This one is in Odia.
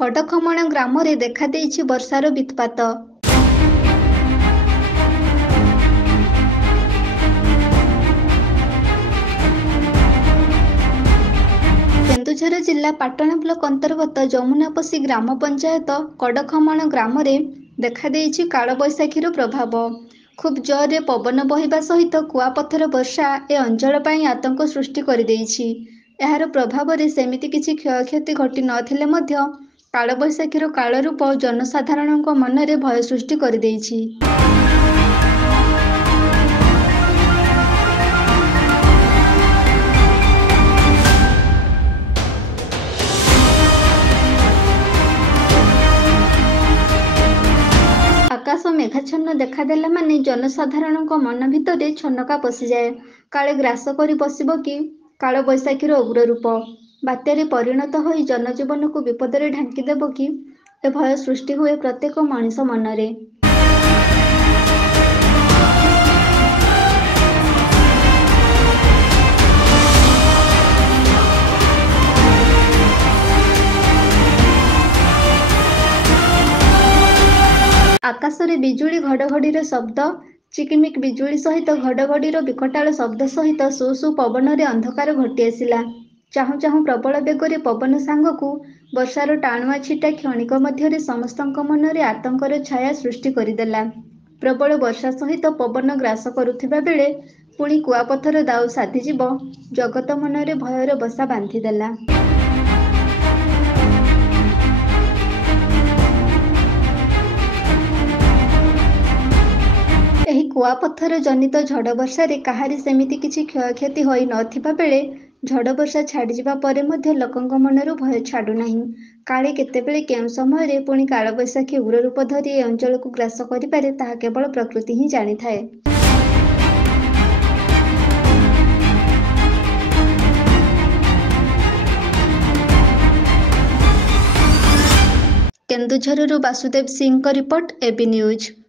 କଟକମଣ ଗ୍ରାମରେ ଦେଖାଦେଇଛି ବର୍ଷାର ବିତ୍ପାତ। କେନ୍ଦୁଝର ଜିଲ୍ଲା ପାଟଣା ବ୍ଲକ ଅନ୍ତର୍ଗତ ଯମୁନାପଶି ଗ୍ରାମ ପଞ୍ଚାୟତ କଡ଼ଖମଣ ଗ୍ରାମରେ ଦେଖାଦେଇଛି କାଳବୈଶାଖୀର ପ୍ରଭାବ। ଖୁବ୍ ଜୋରରେ ପବନ ବହିବା ସହିତ କୁଆପଥର ବର୍ଷା ଏ ଅଞ୍ଚଳ ପାଇଁ ଆତଙ୍କ ସୃଷ୍ଟି କରିଦେଇଛି। ଏହାର ପ୍ରଭାବରେ ସେମିତି କିଛି କ୍ଷୟକ୍ଷତି ଘଟି ନଥିଲେ ମଧ୍ୟ କାଳବୈଶାଖୀର କାଳରୂପ ଜନସାଧାରଣଙ୍କ ମନରେ ଭୟ ସୃଷ୍ଟି କରିଦେଇଛି। ଆକାଶ ମେଘାଚ୍ଛନ୍ନ ଦେଖାଦେଲା ମାନେ ଜନସାଧାରଣଙ୍କ ମନ ଭିତରେ ଛନକା ପଶିଯାଏ। କାଳେ ଗ୍ରାସ କରି ବସିବ କି କାଳବୈଶାଖୀର ଉଗ୍ରରୂପ। ବାତ୍ୟାରେ ପରିଣତ ହୋଇ ଜନଜୀବନକୁ ବିପଦରେ ଢାଙ୍କି ଦେବ କି ଏ ଭୟ ସୃଷ୍ଟି ହୁଏ ପ୍ରତ୍ୟେକ ମଣିଷ ମନରେ। ଆକାଶରେ ବିଜୁଳି ଘଡ଼ଘଡ଼ିର ଶବ୍ଦ, ଚିକିମିକ୍ ବିଜୁଳି ସହିତ ଘଡ଼ଘଡ଼ିର ବିକଟାଳ ଶବ୍ଦ ସହିତ ସୁ ସୁ ପବନରେ ଅନ୍ଧକାର ଘୋଟି ଆସିଲା। ଚାହୁଁ ଚାହୁଁ ପ୍ରବଳ ବେଗରେ ପବନ ସାଙ୍ଗକୁ ବର୍ଷାର ଟାଣୁଆ ଛିଟା କ୍ଷଣିକ ମଧ୍ୟରେ ସମସ୍ତଙ୍କ ମନରେ ଆତଙ୍କର ଛାୟା ସୃଷ୍ଟି କରିଦେଲା। ପ୍ରବଳ ବର୍ଷା ସହିତ ପବନ ଗ୍ରାସ କରୁଥିବା ବେଳେ ପୁଣି କୁଆପଥର ଦାଉ ସାଧିଯିବ, ଜଗତ ମନରେ ଭୟର ବସା ବାନ୍ଧିଦେଲା। ଏହି କୁଆପଥର ଜନିତ ଝଡ଼ ବର୍ଷାରେ କାହାରି ସେମିତି କିଛି କ୍ଷୟକ୍ଷତି ହୋଇ ନଥିବା ବେଳେ ଝଡ଼ ବର୍ଷା ଛାଡ଼ିଯିବା ପରେ ମଧ୍ୟ ଲୋକଙ୍କ ମନରୁ ଭୟ ଛାଡ଼ୁନାହିଁ। କାଳେ କେତେବେଳେ କେଉଁ ସମୟରେ ପୁଣି କାଳବୈଶାଖୀ ଉଗ୍ରରୂପ ଧରି ଏ ଅଞ୍ଚଳକୁ ଗ୍ରାସ କରିପାରେ ତାହା କେବଳ ପ୍ରକୃତି ହିଁ ଜାଣିଥାଏ। କେନ୍ଦୁଝରରୁ ବାସୁଦେବ ସିଂଙ୍କ ରିପୋର୍ଟ, এবি ନ୍ୟୁଜ୍।